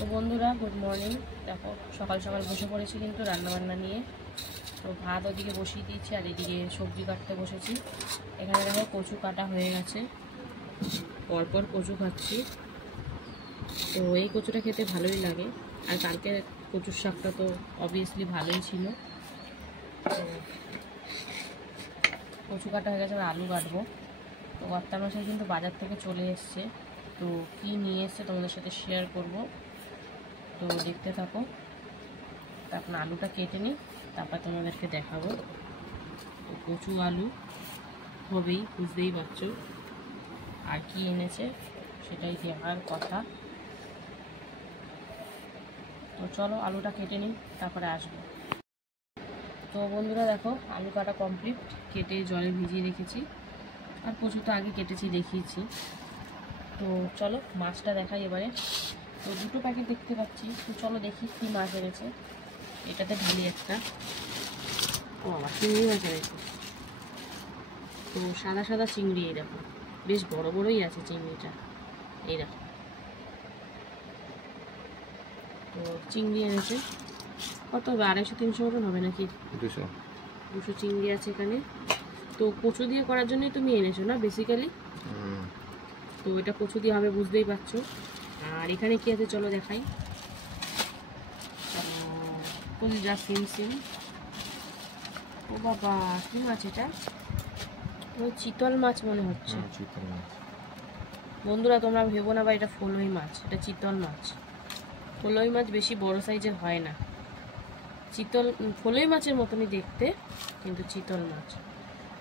তো বন্ধুরা good morning. দেখো সকাল সকাল বসে পড়েছি কিন্তু রান্নাবান্না নিয়ে। তো ভাত ওদিকে বসিয়ে দিয়েছি আর এদিকে সবজি কাটতে বসেছি। এখানে দেখো কচু কাটা হয়ে গেছে, পরপর কচু খাচ্ছি। তো এই কচুটা খেতে ভালোই লাগে, আর কালকে কচুর শাকটা তো অবভিয়াসলি ভালোই ছিল। তো কচু কাটা হয়ে গেছে, আলু কাটবো। তো কর্তামশাই কিন্তু বাজার থেকে চলে এসছে, তো কী নিয়ে এসছে তোমাদের সাথে শেয়ার করব। তো দেখতে থাকো। তারপর আলুটা কেটে নিই, তারপর তোমাদেরকে দেখাবো। তো কচু আলু হবেই, বুঝতেই পারছো। আর কি এনেছে সেটাই দেখার কথা। তো চলো আলুটা কেটে নিই, তারপরে আসবো। তো বন্ধুরা দেখো আলু কাটা কমপ্লিট, কেটে জলে ভিজিয়ে রেখেছি। আর কচু তো আগে কেটেছি, দেখিয়েছি। তো চলো মাছটা দেখাই এবারে। তো দুটো প্যাকেট দেখতে পাচ্ছি, তো চলো দেখি কী মাছ এনেছে। এটাতে ঢালি একটা। ও আবার চিংড়ি মাছ এনেছে। তো সাদা সাদা চিংড়ি, এই দেখো বেশ বড় বড়ই আছে চিংড়িটা, এই দেখো। তো চিংড়ি এনেছে কত হবে, 250-300 মতন হবে নাকি? 200 চিংড়ি আছে এখানে। তো কচু দিয়ে করার জন্যই তুমি এনেছো না বেসিক্যালি? তো এটা কচু দিয়ে হবে, বুঝতেই পারছো। আর এখানে কি আছে চলো দেখাই। কচু যা সিম সিম। ও বাবা, কি মাছ এটা? ওই চিতল মাছ মনে হচ্ছে। বন্ধুরা তোমরা ভেবো না বা এটা ফলই মাছ, এটা চিতল মাছ। ফলই মাছ বেশি বড় সাইজের হয় না। ফলই মাছের মতনই দেখতে, কিন্তু চিতল মাছ।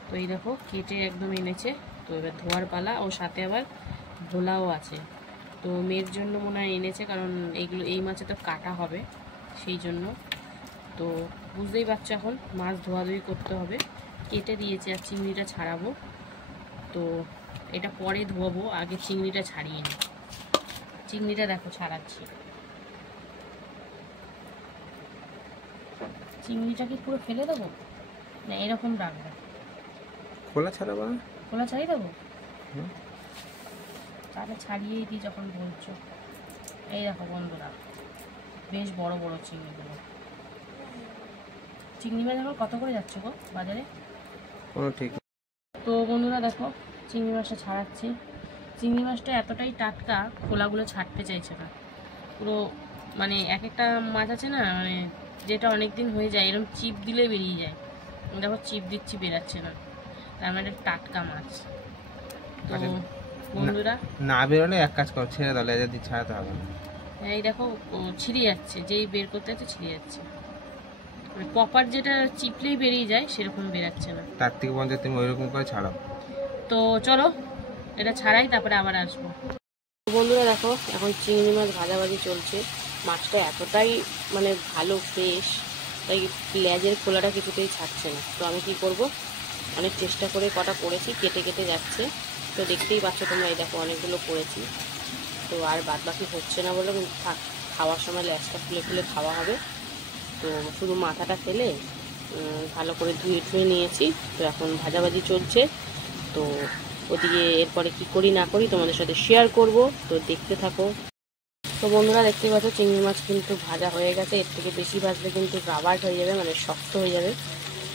তো এই দেখো কেটে একদম এনেছে। তো এবার ধোয়ার পালা, ও সাথে আবার ভোলাও আছে। তো মেয়ের জন্য মনে হয় এনেছে, কারণ এই মাছে তো কাটা হবে, সেই জন্য। তো বুঝতেই পারছো এখন মাছ ধোয়াধুয়ি করতে হবে। কেটে দিয়েছে, আর চিংড়িটা ছাড়াবো। তো এটা পরে ধোয়াবো, আগে চিংড়িটা ছাড়িয়ে নিই। চিংড়িটা দেখো ছাড়াচ্ছি। চিংড়িটা কি পুরো ফেলে দেবো না এরকম রাখবো? খোলা ছাড়াবো? খোলা ছাড়িয়ে দেবো, তাহলে ছাড়িয়েই দিই যখন বলছো। এই দেখো বন্ধুরা, বেশ বড় বড় চিংড়িগুলো। চিংড়ি মাছ এখন কত করে যাচ্ছে গো বাজারে? ঠিক। তো বন্ধুরা দেখো চিংড়ি মাছটা ছাড়াচ্ছি। চিংড়ি মাছটা এতটাই টাটকা, খোলাগুলো ছাড়তে চাইছে না পুরো। মানে এক একটা মাছ আছে না, মানে যেটা অনেক দিন হয়ে যায়, এরকম চিপ দিলে বেরিয়ে যায়। দেখো চিপ দিচ্ছি, বেরাচ্ছে না, তার মানে টাটকা মাছ। তো বন্ধুরা না বেরোলে এক কাজ কর, ছেড়ে দাও, লেজা দিয়ে ছাড়াতে হবে না। এই দেখো ছিঁড়ে যাচ্ছে, যেই বের করতে যাচ্ছে ছিঁড়ে যাচ্ছে। মানে পপার যেটা চিপলেই বেরিয়ে যায়, সেরকম বেরাচ্ছে না। তার থেকে বন্ধু তুমি ওইরকম করে ছাড়াও। তো চলো এটা ছাড়াই, তারপরে আবার আসবো। বন্ধুরা দেখো এখন চিংড়ি মাছ ভাজাভাজি চলছে। মাছটা এতটাই মানে ভালো ফ্রেশ, তাই লেজের খোলাটা কিছুতেই ছাড়ছে না। তো আমি কি করব, অনেক চেষ্টা করে কটা করেছি, কেটে কেটে যাচ্ছে। তো দেখতেই পাচ্ছ তোমরা, এই দেখো অনেকগুলো করেছি। তো আর বাদ বাকি হচ্ছে না বলে থাক, খাওয়ার সময় লেজটা ফুলে ফুলে খাওয়া হবে। তো শুধু মাথাটা ফেলে ভালো করে ধুয়ে নিয়েছি। তো এখন ভাজাভাজি চলছে। তো ওদিকে এরপরে কি করি না করি তোমাদের সাথে শেয়ার করব, তো দেখতে থাকো। তো বন্ধুরা দেখতেই পাচ্ছ চিংড়ি মাছ কিন্তু ভাজা হয়ে গেছে। এর থেকে বেশি ভাজলে কিন্তু রাবার হয়ে যাবে, মানে শক্ত হয়ে যাবে।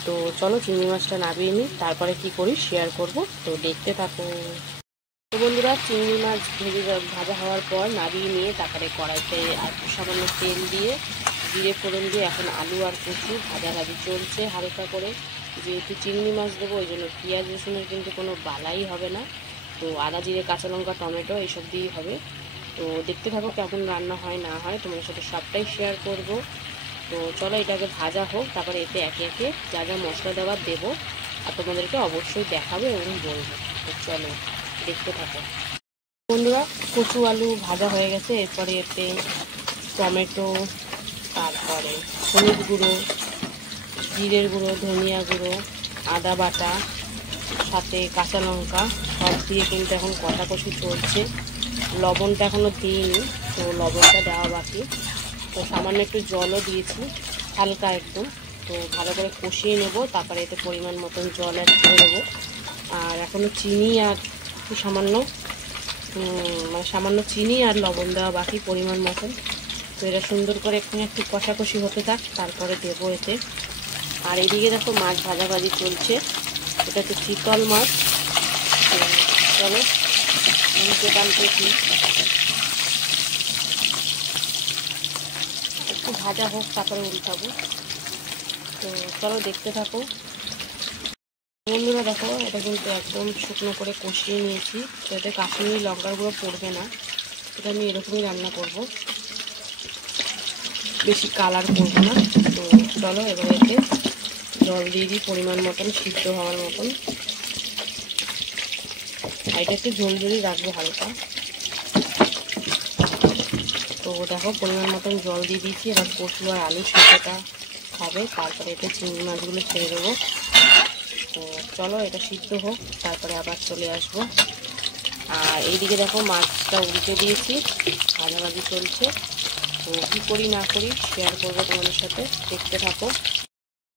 তো চলো চিংড়ি মাছটা নামিয়ে নিই, তারপরে কি করি শেয়ার করব, তো দেখতে থাকো। তো বন্ধুরা চিংড়ি মাছ ভাজা হওয়ার পর নামিয়ে নিয়ে তারপরে কড়াইতে আর সামান্য তেল দিয়ে জিরে ফোড়ন দিয়ে এখন আলু আর কচু ভাজাভাজি চলছে হালকা করে। যেহেতু চিংড়ি মাছ দেবো, ওই জন্য পেঁয়াজ রসুনের কিন্তু কোনো বালাই হবে না। তো আদা জিরে কাঁচা লঙ্কা টমেটো এইসব দিয়েই হবে। তো দেখতে থাকো কেমন রান্না হয় না হয়, তোমাদের সাথে সবটাই শেয়ার করব। তো চলো এটাকে ভাজা হোক, তারপরে এতে একে একে যা যা মশলা দেওয়ার দেবো, আর তোমাদেরকে অবশ্যই দেখাবো এবং বলবো। তো চলো দেখতে থাকো। বন্ধুরা কচু আলু ভাজা হয়ে গেছে। এরপরে এতে টমেটো, তারপরে হলুদ গুঁড়ো, জিরের গুঁড়ো, ধনিয়া গুঁড়ো, আদা বাটা, সাথে কাঁচা লঙ্কা সব দিয়ে কিন্তু এখন কষাকষি চলছে। লবণটা এখনও দিইনি, তো লবণটা দেওয়া বাকি। তো সামান্য একটু জলও দিয়েছি, হালকা একদম। তো ভালো করে কষিয়ে নেব, তারপরে এতে পরিমাণ মতন জল অ্যাড করে দেবো। আর এখনও চিনি আর একটু সামান্য চিনি আর লবণ দেওয়া বাকি পরিমাণ মতন। তো এটা সুন্দর করে একটু কষাকষি হতে থাক, তারপরে দেবো এতে। আর এদিকে দেখো মাছ ভাজাভাজি চলছে। এটা হচ্ছে চিতল মাছ। তো চলো নিচে টানতেছি, একটু ভাজা হোক তারপরে উল্টাবো। তো চলো দেখতে থাকো বন্ধুরা। দেখো এটা কিন্তু একদম শুকনো করে কষিয়ে নিয়েছি, যাতে কাশ্মীরি লঙ্কার গুঁড়ো পড়বে না। এটা আমি এরকমই রান্না করব, বেশি কালার করবো না। তো চলো এবার এতে জল দিয়ে দিই পরিমাণ মতন, সিদ্ধ হওয়ার মতন। আর এটা একটু ঝোল ঝোলই রাখবো হালকা। তো দেখো পরিমাণ মতন জল দিয়ে দিয়েছি। এবার কচু আর আলু সিদ্ধটা খাবে, তারপরে এতে চিংড়ি মাছগুলো ছেড়ে দেবো। তো চলো এটা সিদ্ধ হোক, তারপরে আবার চলে আসবো। আর এইদিকে দেখো মাছটা উল্টে দিয়েছি, ভাজাভাজি চলছে। তো কী করি না করি শেয়ার করবো তোমাদের সাথে, দেখতে থাকো।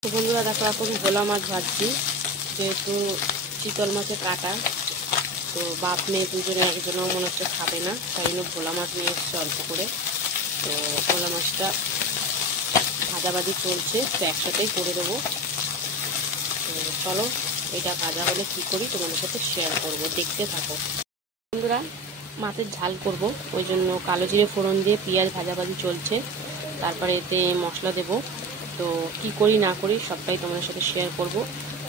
তো বন্ধুরা দেখো এখন ভোলা মাছ ভাজছি, যেহেতু চিতল মাছে কাটা। তো বাপ মেয়ে দুজনে একজনও মনে হচ্ছে খাবে না, তাই জন্য ভোলা মাছ নিয়ে এসছে অল্প করে। তো ভোলা মাছটা ভাজাভাজি চলছে, তো একসাথেই করে দেবো। তো চলো এটা ভাজা হলে কী করি তোমাদের সাথে শেয়ার করব, দেখতে থাকো বন্ধুরা। মাছের ঝাল করব, ওই জন্য কালো জিরে ফোড়ন দিয়ে পেঁয়াজ ভাজাভাজি চলছে, তারপরে এতে মশলা দেব। তো কি করি না করি সবটাই তোমাদের সাথে শেয়ার করব।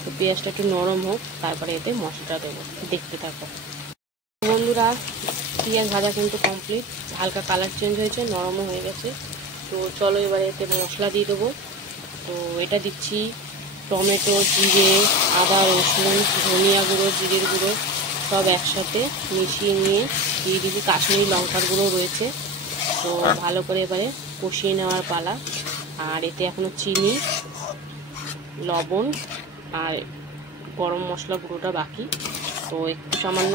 তো পেঁয়াজটা একটু নরম হোক, তারপরে এতে মশলাটা দেবো, দেখতে থাকো বন্ধুরা। পেঁয়াজ ভাজা কিন্তু কমপ্লিট, হালকা কালার চেঞ্জ হয়েছে, নরমও হয়ে গেছে। তো চলো এবারে এতে মশলা দিয়ে দেবো। তো এটা দিচ্ছি টমেটো, জিরে, আদা, রসুন, ধনিয়া গুঁড়ো, জিরের গুঁড়ো সব একসাথে মিশিয়ে নিয়ে দিয়ে দিবি কাশ্মীরি লঙ্কার গুঁড়ো রয়েছে। তো ভালো করে এবারে কষিয়ে নেওয়ার পালা। আর এতে এখনও চিনি, লবণ আর গরম মশলা গুঁড়োটা বাকি। তো একটু সামান্য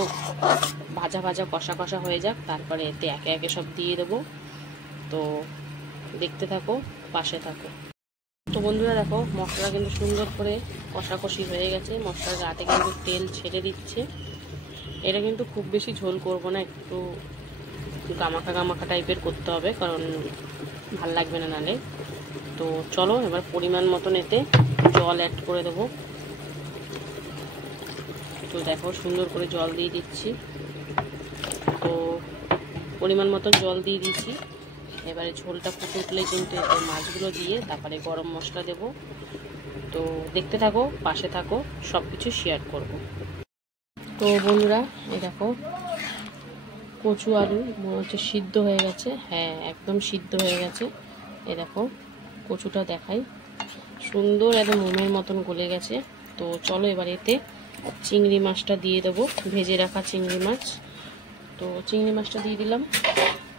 ভাজা ভাজা কষা কষা হয়ে যাক, তারপরে এতে একে একে সব দিয়ে দেবো। তো দেখতে থাকো, পাশে থাকো। তো বন্ধুরা দেখো মশলা কিন্তু সুন্দর করে কষাকষি হয়ে গেছে, মশলার গাতে কিন্তু তেল ছেড়ে দিচ্ছে। এটা কিন্তু খুব বেশি ঝোল করব না, একটু গামাখা গামাখা টাইপের করতে হবে, কারণ ভাল লাগবে না নালে। তো চলো এবার পরিমাণ মতন এতে জল অ্যাড করে দেবো। তো দেখো সুন্দর করে জল দিয়ে দিচ্ছি। তো পরিমাণ মতন জল দিয়ে দিচ্ছি। এবারে ঝোলটা ফুটে উঠলেই কিন্তু এতে মাছগুলো দিয়ে তারপরে গরম মশলা দেব। তো দেখতে থাকো, পাশে থাকো, সব কিছু শেয়ার করব। তো বন্ধুরা এই দেখো কচু আলু মনে হচ্ছে সিদ্ধ হয়ে গেছে, হ্যাঁ একদম সিদ্ধ হয়ে গেছে। এই দেখো কচুটা দেখাই, সুন্দর একদম মোমের মতন গলে গেছে। তো চলো এবার এতে চিংড়ি মাছটা দিয়ে দেবো, ভেজে রাখা চিংড়ি মাছ। তো চিংড়ি মাছটা দিয়ে দিলাম।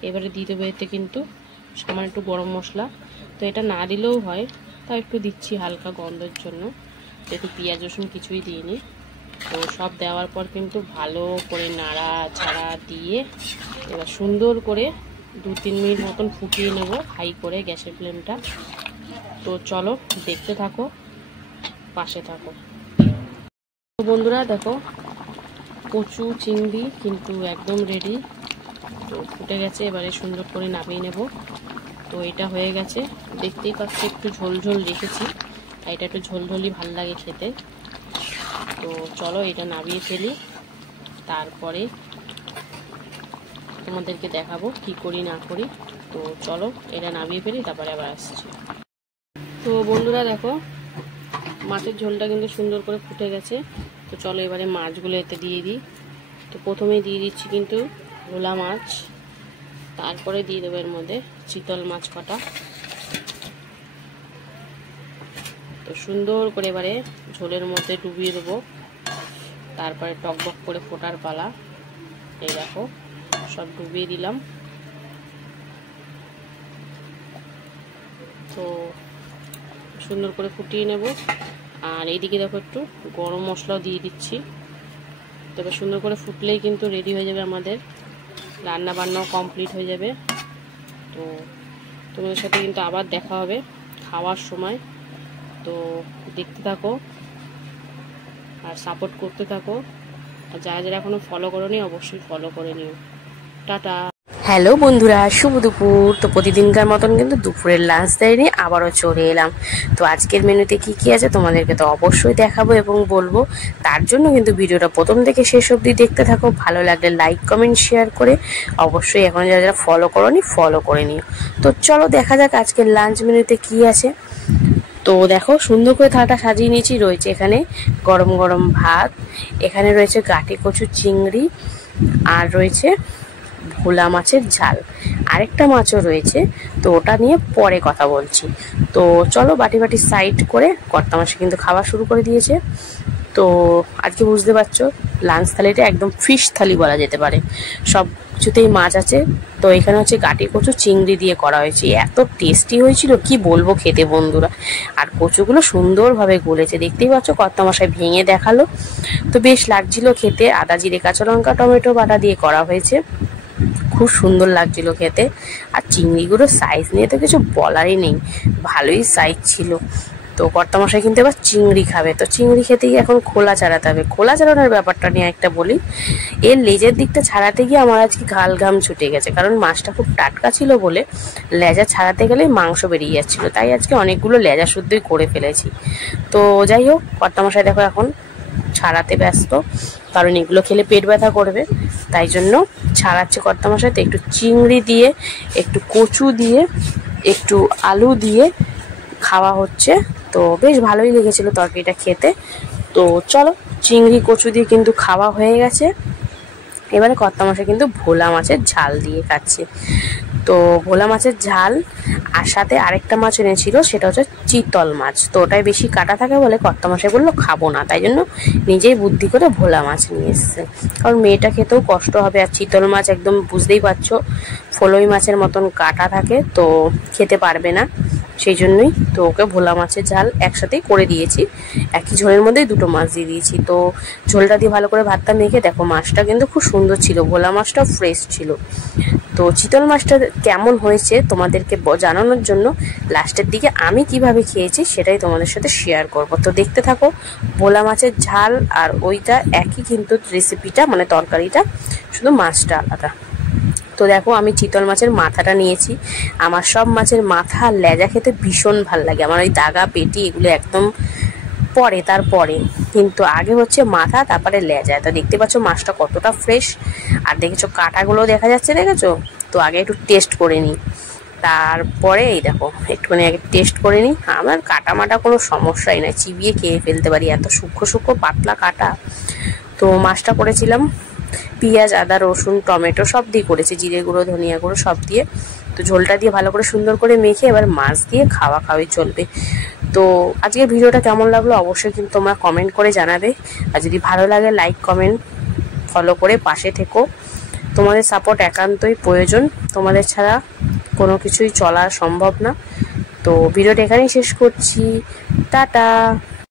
এবারে দিয়ে দেবো এতে কিন্তু সামান্য একটু গরম মশলা। তো এটা না দিলেও হয়, তাও একটু দিচ্ছি হালকা গন্ধের জন্য, যেহেতু পেঁয়াজ রসুন কিছুই দিইনি। তো সব দেওয়ার পর কিন্তু ভালো করে নাড়া ছাড়া দিয়ে এবার সুন্দর করে 2-3 মিনিট মতন ফুটিয়ে নেব হাই করে গ্যাসের ফ্লেমটা। তো চলো দেখতে থাকো, পাশে থাকো। তো বন্ধুরা দেখো কচু চিংড়ি কিন্তু একদম রেডি। তো ফুটে গেছে, এবারে সুন্দর করে নামিয়ে নেব। তো এটা হয়ে গেছে, দেখতেই পাচ্ছি একটু ঝোল ঝোল রেখেছি, আর এটা একটু ঝোল ঝোলই ভাল লাগে খেতে। তো চলো এটা নামিয়ে ফেলি, তারপরে তোমাদেরকে দেখাবো কি করি না করি। তো চলো এটা নামিয়ে ফেলি, তারপরে আবার আসছি। তো বন্ধুরা দেখো মাছের ঝোলটা কিন্তু সুন্দর করে ফুটে গেছে। তো চলো এবারে মাছগুলো এতে দিয়ে দিই। তো প্রথমেই দিয়ে দিচ্ছি কিন্তু ভোলা মাছ, তারপরে দিয়ে দেবো এর মধ্যে চিতল মাছ কটা। তো সুন্দর করে এবারে ঝোলের মধ্যে ডুবিয়ে দেবো, তারপরে টকবক করে ফোটার পালা। এই দেখো সব ডুবিয়ে দিলাম। তো সুন্দর করে ফুটিয়ে নেব। আর এইদিকে দেখো একটু গরম মশলাও দিয়ে দিচ্ছি। তবে সুন্দর করে ফুটলেই কিন্তু রেডি হয়ে যাবে আমাদের রান্না বান্নাও কমপ্লিট হয়ে যাবে। তো তোমাদের সাথে কিন্তু আবার দেখা হবে খাওয়ার সময়। তো দেখতে থাকো আর সাপোর্ট করতে থাকো। আর যারা যারা এখনো ফলো করোনি অবশ্যই ফলো করে নিও। টাটা। হ্যালো বন্ধুরা, শুভ দুপুর। তো প্রতিদিনকার মতন কিন্তু দুপুরের লাঞ্চ নিয়ে আবারও চলে এলাম। তো আজকের মেনুতে কি কি আছে তোমাদেরকে তো অবশ্যই দেখাবো এবং বলবো। তার জন্য কিন্তু ভিডিওটা প্রথম থেকে শেষ অবধি দেখতে থাকো। ভালো লাগলে লাইক কমেন্ট শেয়ার করে অবশ্যই এখন যারা যারা ফলো করোনি ফলো করে নিও। তো চলো দেখা যাক আজকের লাঞ্চ মেনুতে কি আছে। তো দেখো সুন্দর করে থালাটা সাজিয়ে নিয়েছি। রয়েছে এখানে গরম গরম ভাত, এখানে রয়েছে গাঁটি কচু চিংড়ি, আর রয়েছে ভোলা মাছের ঝাল, আরেকটা মাছও রয়েছে। তো ওটা নিয়ে পরে কথা বলছি। তো চলো বাটি বাটি সাইড করে কর্তামশাই কিন্তু খাওয়া শুরু করে দিয়েছে। তো আজকে বুঝতে পারছো লাঞ্চ থালিটা একদম ফিশ থালি বলা যেতে পারে। সব কিছুতেই মাছ আছে। তো এখানে হচ্ছে গাঁটি কচু চিংড়ি দিয়ে করা হয়েছে। এত টেস্টি হয়েছিল কি বলবো খেতে বন্ধুরা। আর কচুগুলো সুন্দরভাবে গলেছে, দেখতেই পাচ্ছ কর্তামশাই ভেঙে দেখালো। তো বেশ লাগছিল খেতে। আদা জিরে কাঁচা লঙ্কা টমেটো বাটা দিয়ে করা হয়েছে, খুব সুন্দর লাগছিল খেতে। আর চিংড়িগুলোর সাইজ নিয়ে তো কিছু বলারই নেই, ভালোই সাইজ ছিল। তো কর্তামশাই কিন্তু এবার চিংড়ি খাবে। তো চিংড়ি খেতে গিয়ে এখন খোলা ছাড়াতে হবে। খোলা ছাড়ানোর ব্যাপারটা নিয়ে একটা বলি, এর লেজের দিকটা ছাড়াতে গিয়ে আমার আজকে ঘাম ছুটে গেছে, কারণ মাছটা খুব টাটকা ছিল বলে লেজা ছাড়াতে গেলেই মাংস বেরিয়ে যাচ্ছিলো। তাই আজকে অনেকগুলো লেজা শুদ্ধই করে ফেলেছি। তো যাই হোক, কর্তামশাই দেখো এখন ছাড়াতে ব্যস্ত, কারণ এগুলো খেলে পেট ব্যথা করবে, তাই জন্য ছাড়াচ্ছে কর্তামশাই। তো একটু চিংড়ি দিয়ে, একটু কচু দিয়ে, একটু আলু দিয়ে খাওয়া হচ্ছে। তো বেশ ভালোই লেগেছিল তরকারিটা খেতে। তো চলো, চিংড়ি কচু দিয়ে কিন্তু খাওয়া হয়ে গেছে। এবারে কর্তামশাই কিন্তু ভোলা মাছের ঝাল দিয়ে খাচ্ছে। তো ভোলা মাছের ঝাল আর সাথে আরেকটা মাছ এনেছিল, সেটা হচ্ছে চিতল মাছ। তো ওটাই বেশি কাটা থাকে বলে কর্তামশাই বললো খাবো না, তাই জন্য নিজেই বুদ্ধি করে ভোলা মাছ নিয়ে এসছে। কারণ মেয়েটা খেতেও কষ্ট হবে। আর চিতল মাছ একদম বুঝতেই পারছো ফলই মাছের মতন কাটা থাকে, তো খেতে পারবে না। সেই জন্যই তো ওকে ভোলা মাছের ঝাল একসাথেই করে দিয়েছি। একই ঝোলের মধ্যেই দুটো মাছ দিয়ে দিয়েছি। তো ঝোলটা দিয়ে ভালো করে ভাতটা মেখে দেখো, মাছটা কিন্তু খুব সুন্দর ছিল, ভোলা মাছটা ফ্রেশ ছিল। তো চিতল মাছটা কেমন হয়েছে তোমাদেরকে জানানোর জন্য লাস্টের দিকে আমি কিভাবে খেয়েছি সেটাই তোমাদের সাথে শেয়ার করব। তো দেখতে থাকো। ভোলা মাছের ঝাল আর ওইটা একই কিন্তু রেসিপিটা, মানে তরকারিটা, শুধু মাছটা আলাদা। তো দেখো আমি চিতল মাছের মাথাটা নিয়েছি। আমার সব মাছের মাথা আর লেজা খেতে ভীষণ ভাল লাগে। আমার ওই দাগা পেটি এগুলো একদম পরে, তারপরে কিন্তু আগে হচ্ছে মাথা, তারপরে লেজা। তো দেখতে পাচ্ছ মাছটা কতটা ফ্রেশ, আর দেখেছো কাঁটাগুলো দেখা যাচ্ছে, দেখেছো। তো আগে একটু টেস্ট করে নিই, তারপরে এই দেখো একটুখানি আগে টেস্ট করে নিই। আমার কাটা মাটা কোনো সমস্যাই নয়, চিবিয়ে খেয়ে ফেলতে পারি, এত সূক্ষ্ম সূক্ষ্ম পাতলা কাটা। তো মাছটা করেছিলাম পেঁয়াজ আদা রসুন টমেটো সব দিয়ে করেছি, জিরে গুঁড়ো ধনিয়া গুঁড়ো সব দিয়ে। তো ঝোলটা দিয়ে ভালো করে সুন্দর করে মেখে এবার মাছ দিয়ে খাওয়াই চলবে। তো আজকের ভিডিওটা কেমন লাগলো অবশ্যই কিন্তু তোমরা কমেন্ট করে জানাবে। আর যদি ভালো লাগে লাইক কমেন্ট ফলো করে পাশে থেকো। তোমাদের সাপোর্ট একান্তই প্রয়োজন, তোমাদের ছাড়া কোনো কিছুই চলা সম্ভব না। তো ভিডিওটা এখানেই শেষ করছি, টাটা।